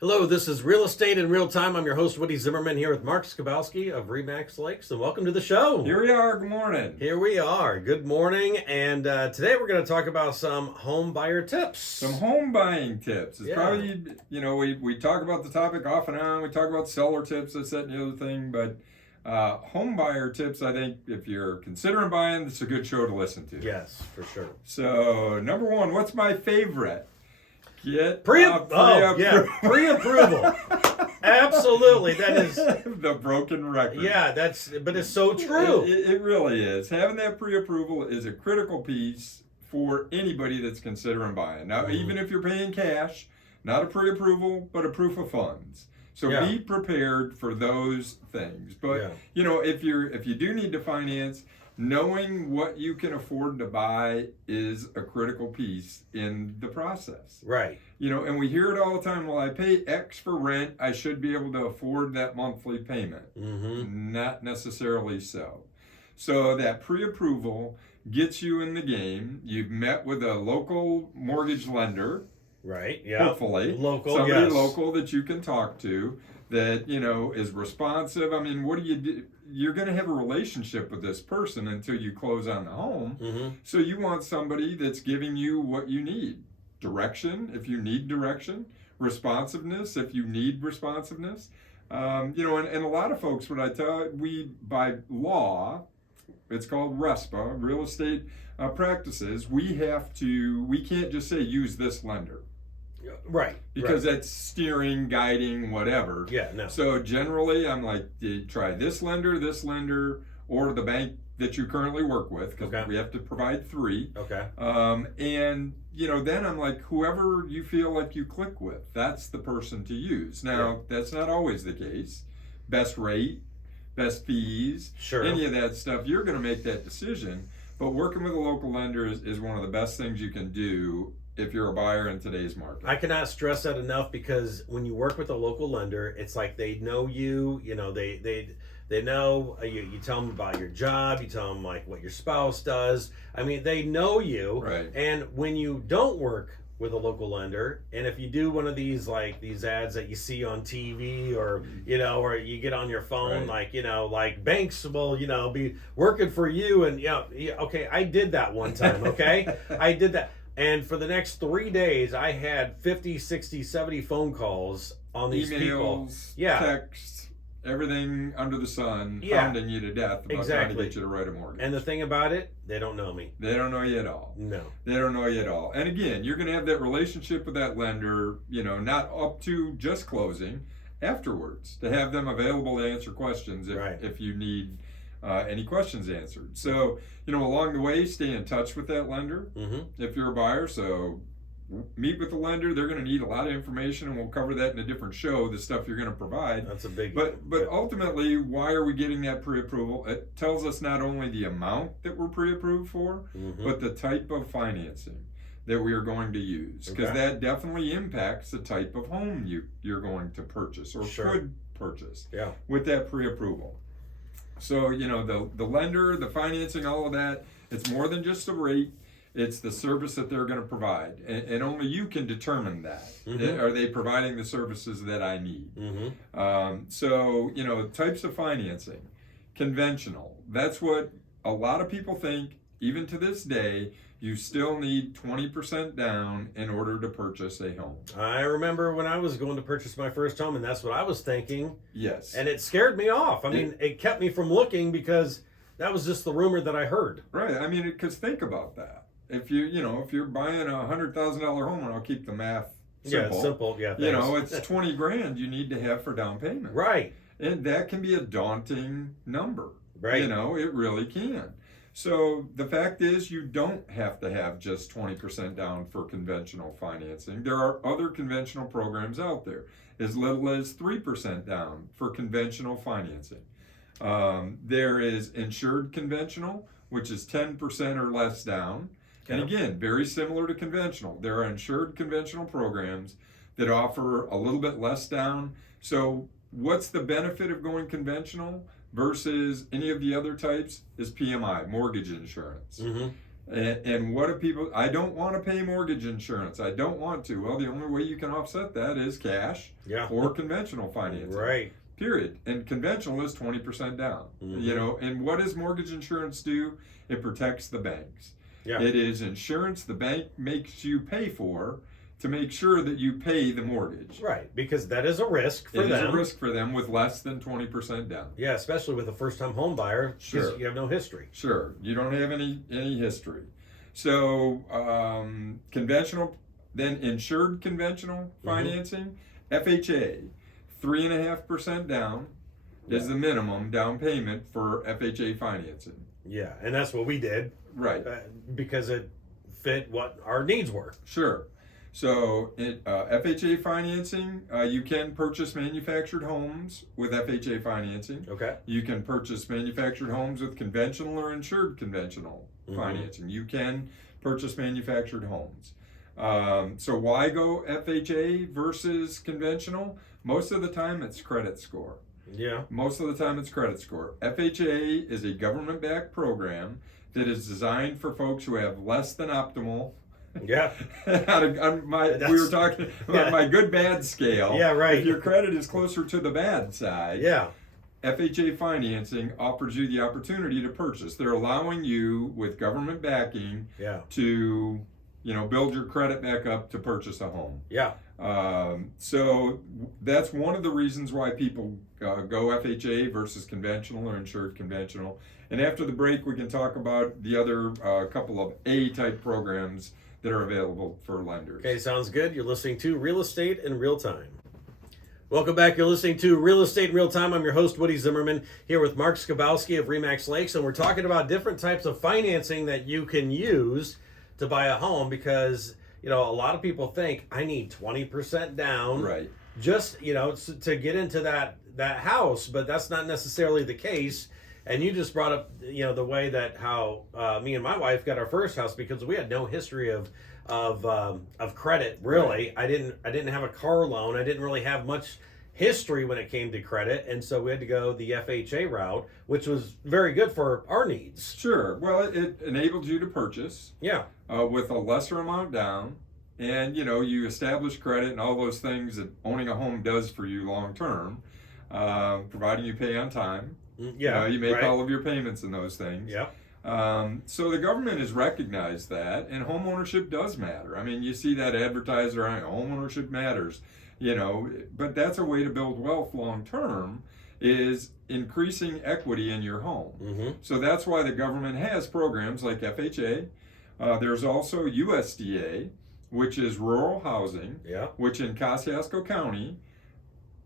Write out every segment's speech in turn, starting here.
Hello, this is Real Estate in Real Time. I'm your host, Woody Zimmerman, here with Mark Skabowski of Remax Lakes, and welcome to the show. Here we are. Good morning. Here we are. Good morning, and today we're going to talk about some home buyer tips. Some home buying tips. It's Yeah. probably, we talk about the topic off and on. We talk about seller tips, this, that, and the other thing. But home buyer tips, I think if you're considering buying, this is a good show to listen to. Yes, for sure. So, number one, what's my favorite? Get Pre-approval. Absolutely, that is the broken record. Yeah, but it's so true. It really is. Having that pre-approval is a critical piece for anybody that's considering buying. Now, even if you're paying cash, not a pre-approval, but a proof of funds. So be prepared for those things. But if you do need to finance, knowing what you can afford to buy is a critical piece in the process. Right. And we hear it all the time. Well, I pay X for rent. I should be able to afford that monthly payment. Not necessarily so. So that pre-approval gets you in the game. You've met with a local mortgage lender. Right. Yeah. Hopefully. Somebody local that you can talk to that, is responsive. I mean, what do you do? You're going to have a relationship with this person until you close on the home. So you want somebody that's giving you what you need. Direction, if you need direction. Responsiveness, if you need responsiveness. And a lot of folks, what I tell, we, by law, it's called RESPA, Real Estate Practices, we can't just say use this lender. Right. Because that's steering, guiding, whatever. Yeah, no. So generally, I'm like, try this lender, or the bank that you currently work with, because we have to provide 3. Okay. And, then I'm like, whoever you feel like you click with, that's the person to use. Now, that's not always the case. Best rate, best fees, any of that stuff, you're going to make that decision. But working with a local lender is one of the best things you can do if you're a buyer in today's market. I cannot stress that enough, because when you work with a local lender, it's like they know you. They know you tell them about your job. You tell them like what your spouse does. I mean, they know you. Right. And when you don't work with a local lender, and if you do one of these ads that you see on TV, or or you get on your phone, like banks will be working for you, and okay, I did that one time. Okay, I did that. And for the next 3 days, I had 50, 60, 70 phone calls on these people. Texts, everything under the sun, hounding you to death about trying to get you to write a mortgage. And the thing about it, they don't know me. They don't know you at all. No. They don't know you at all. And again, you're going to have that relationship with that lender, not up to just closing, afterwards, to have them available to answer questions if you need any questions answered. So, along the way, stay in touch with that lender if you're a buyer. So meet with the lender. They're going to need a lot of information, and we'll cover that in a different show, the stuff you're going to provide. That's a big But ultimately, why are we getting that pre-approval? It tells us not only the amount that we're pre-approved for, but the type of financing that we are going to use, because that definitely impacts the type of home you're going to purchase or could purchase with that pre-approval. So, the lender, the financing, all of that, it's more than just a rate. It's the service that they're going to provide. And only you can determine that. Are they providing the services that I need? So, types of financing. Conventional. That's what a lot of people think, even to this day. You still need 20% down in order to purchase a home. I remember when I was going to purchase my first home, and that's what I was thinking. Yes. And it scared me off. I mean, it kept me from looking, because that was just the rumor that I heard. Right. I mean, because think about that. If you're buying a $100,000 home, and I'll keep the math simple. Yeah, simple. Yeah. It's $20,000 you need to have for down payment. Right. And that can be a daunting number. Right. It really can. So the fact is, you don't have to have just 20% down for conventional financing. There are other conventional programs out there, as little as 3% down for conventional financing. There is insured conventional, which is 10% or less down. And again, very similar to conventional. There are insured conventional programs that offer a little bit less down. So what's the benefit of going conventional versus any of the other types is PMI, mortgage insurance. And what do people? I don't want to pay mortgage insurance. I don't want to. Well, the only way you can offset that is cash or conventional financing. Right. Period. And conventional is 20% down. You know, and what does mortgage insurance do? It protects the banks. Yeah. It is insurance the bank makes you pay for to make sure that you pay the mortgage. Right, because that is a risk for them. It is a risk for them with less than 20% down. Yeah, especially with a first-time home buyer. Sure. You have no history. Sure. You don't have any history. So conventional, then insured conventional financing, FHA, 3.5% down is the minimum down payment for FHA financing. Yeah, and that's what we did. Right. Because it fit what our needs were. Sure. So FHA financing, you can purchase manufactured homes with FHA financing. Okay. You can purchase manufactured homes with conventional or insured conventional financing. You can purchase manufactured homes. So why go FHA versus conventional? Most of the time it's credit score. Yeah. Most of the time it's credit score. FHA is a government-backed program that is designed for folks who have less than optimal. Yeah. We were talking about my good bad scale. Yeah, right. If your credit is closer to the bad side, yeah, FHA financing offers you the opportunity to purchase. They're allowing you with government backing to, you know, build your credit back up to purchase a home. Yeah. So that's one of the reasons why people go FHA versus conventional or insured conventional. And after the break, we can talk about the other couple of A-type programs that are available for lenders. Okay, sounds good. You're listening to Real Estate in Real Time. Welcome back. You're listening to Real Estate in Real Time. I'm your host, Woody Zimmerman, here with Mark Skabowski of Remax Lakes, and we're talking about different types of financing that you can use to buy a home because, you know, a lot of people think I need 20% down. Right. Just, you know, to get into that house, but that's not necessarily the case. And you just brought up, you know, the way that how me and my wife got our first house because we had no history of credit. Really, right. I didn't have a car loan. I didn't really have much history when it came to credit, and so we had to go the FHA route, which was very good for our needs. Sure. Well, it enabled you to purchase. Yeah. With a lesser amount down, and you know you establish credit and all those things that owning a home does for you long term, providing you pay on time. Yeah, you make all of your payments and those things. Yeah. So the government has recognized that, and home ownership does matter. I mean, you see that advertised around, home ownership matters, you know, but that's a way to build wealth long term, is increasing equity in your home. So that's why the government has programs like FHA. There's also USDA, which is rural housing, which in Kosciuszko County,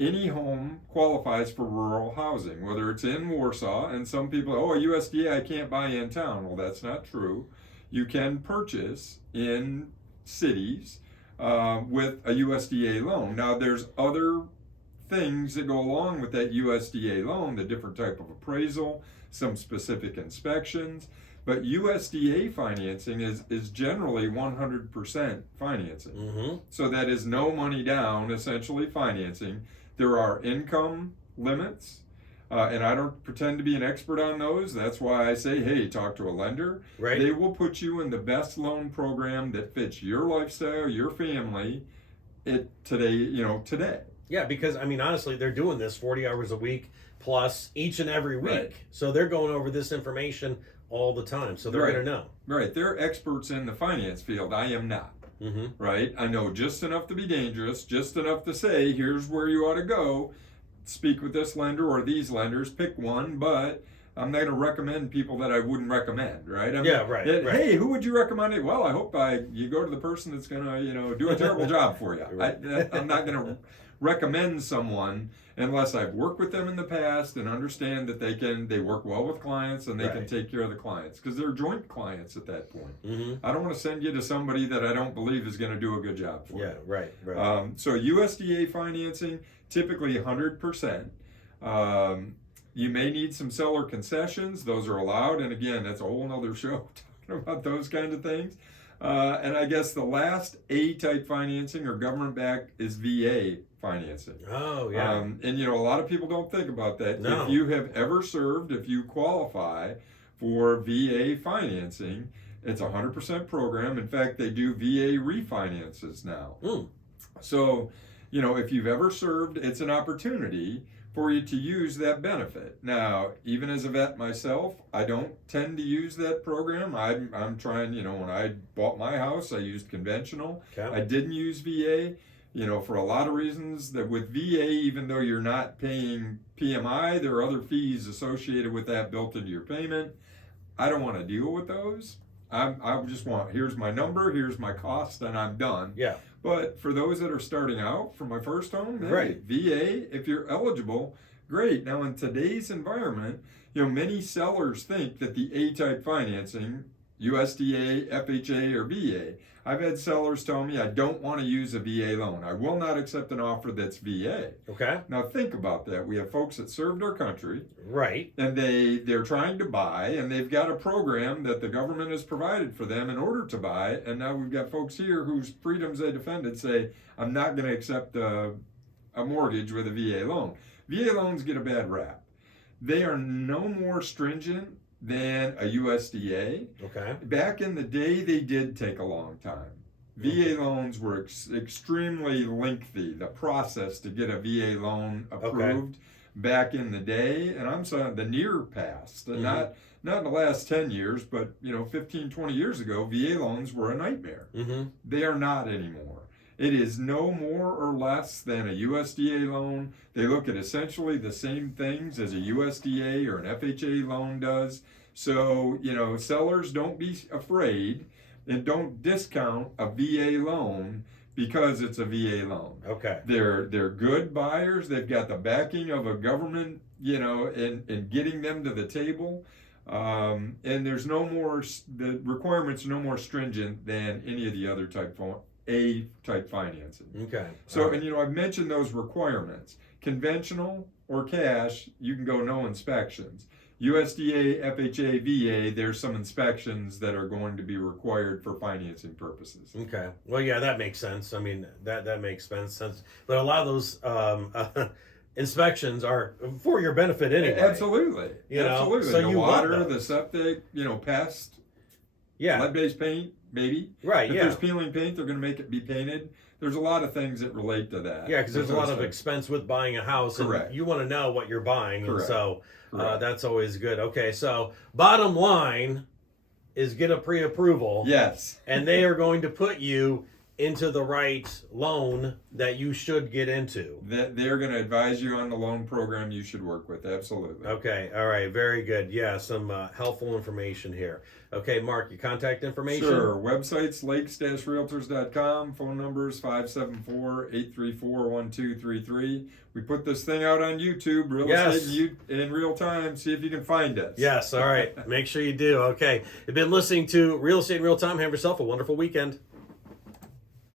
any home qualifies for rural housing, whether it's in Warsaw, and some people, USDA I can't buy in town. Well, that's not true. You can purchase in cities with a USDA loan. Now, there's other things that go along with that USDA loan, the different type of appraisal, some specific inspections, but USDA financing is generally 100% financing. So that is no money down, essentially financing. There are income limits, and I don't pretend to be an expert on those. That's why I say, hey, talk to a lender. Right. They will put you in the best loan program that fits your lifestyle, your family, today. Yeah, because, I mean, honestly, they're doing this 40 hours a week plus each and every week. Right. So they're going over this information all the time. So they're going to know. Right. They're experts in the finance field. I am not. Right? I know just enough to be dangerous, just enough to say, here's where you ought to go. Speak with this lender or these lenders, pick one, but I'm not going to recommend people that I wouldn't recommend, right? Right. Hey, who would you recommend? Well, I hope you go to the person that's going to, do a terrible job for you. Right. I'm not going to recommend someone unless I've worked with them in the past and understand that they work well with clients and they can take care of the clients because they're joint clients at that point. I don't want to send you to somebody that I don't believe is going to do a good job for you. Yeah, right. So USDA financing, typically 100%. You may need some seller concessions. Those are allowed. And again, that's a whole other show talking about those kind of things. And I guess the last A-type financing or government-backed is VA financing. Oh, yeah. And, a lot of people don't think about that. No. If you have ever served, if you qualify for VA financing, It's a 100% program. In fact, they do VA refinances now. So, you know, if you've ever served, it's an opportunity for you to use that benefit. Now, even as a vet myself, I don't tend to use that program. I'm trying, you know, when I bought my house, I used conventional. Okay. I didn't use VA, you know, for a lot of reasons. That with VA, even though you're not paying PMI, there are other fees associated with that built into your payment. I don't want to deal with those. I just want, here's my number, here's my cost, and I'm done. Yeah. But for those that are starting out for my first home, hey, Right. VA, if you're eligible, great. Now in today's environment, you know, many sellers think that the A-type financing, USDA, FHA, or VA. I've had sellers tell me I don't want to use a VA loan. I will not accept an offer that's VA. Okay. Now think about that. We have folks that served our country, Right. and they're trying to buy, and they've got a program that the government has provided for them in order to buy, and now we've got folks here whose freedoms they defended say, I'm not going to accept a mortgage with a VA loan. VA loans get a bad rap. They are no more stringent than a USDA. Okay. Back in the day, they did take a long time. VA loans were extremely lengthy, the process to get a VA loan approved back in the day, and I'm saying the near past, and not in the last 10 years, but, you know, 15, 20 years ago, VA loans were a nightmare. They are not anymore. It is no more or less than a USDA loan. They look at essentially the same things as a USDA or an FHA loan does. So, you know, sellers, don't be afraid and don't discount a VA loan because it's a VA loan. Okay. They're good buyers. They've got the backing of a government, you know, in getting them to the table. And there's no more, the requirements are no more stringent than any of the other type financing. Okay. So, and you know, I've mentioned those requirements. Conventional or cash, you can go no inspections. USDA, FHA, VA, there's some inspections that are going to be required for financing purposes. Okay. Well, yeah, that makes sense. I mean, that makes sense. But a lot of those inspections are for your benefit anyway. Absolutely. You know, Absolutely. so the you want water, those. the septic, you know, pest, Yeah. lead-based paint, maybe. Right. If Yeah. there's peeling paint, they're going to make it be painted. There's a lot of things that relate to that. Yeah, because there's a lot of those expense with buying a house, Correct. and you want to know what you're buying, and Correct. so Correct. that's always good. Okay, so bottom line is get a pre-approval, Yes. and they are going to put you into the right loan that you should get into. That they're going to advise you on the loan program you should work with. Absolutely. Okay, all right, very good. Yeah, some helpful information here. Okay, Mark, your contact information? Sure. Websites, lakes-realtors.com. Phone numbers, 574-834-1233. We put this thing out on YouTube, Real Estate in Real Time. See if you can find us. Yes, all right. Make sure you do. Okay, you've been listening to Real Estate in Real Time. Have yourself a wonderful weekend.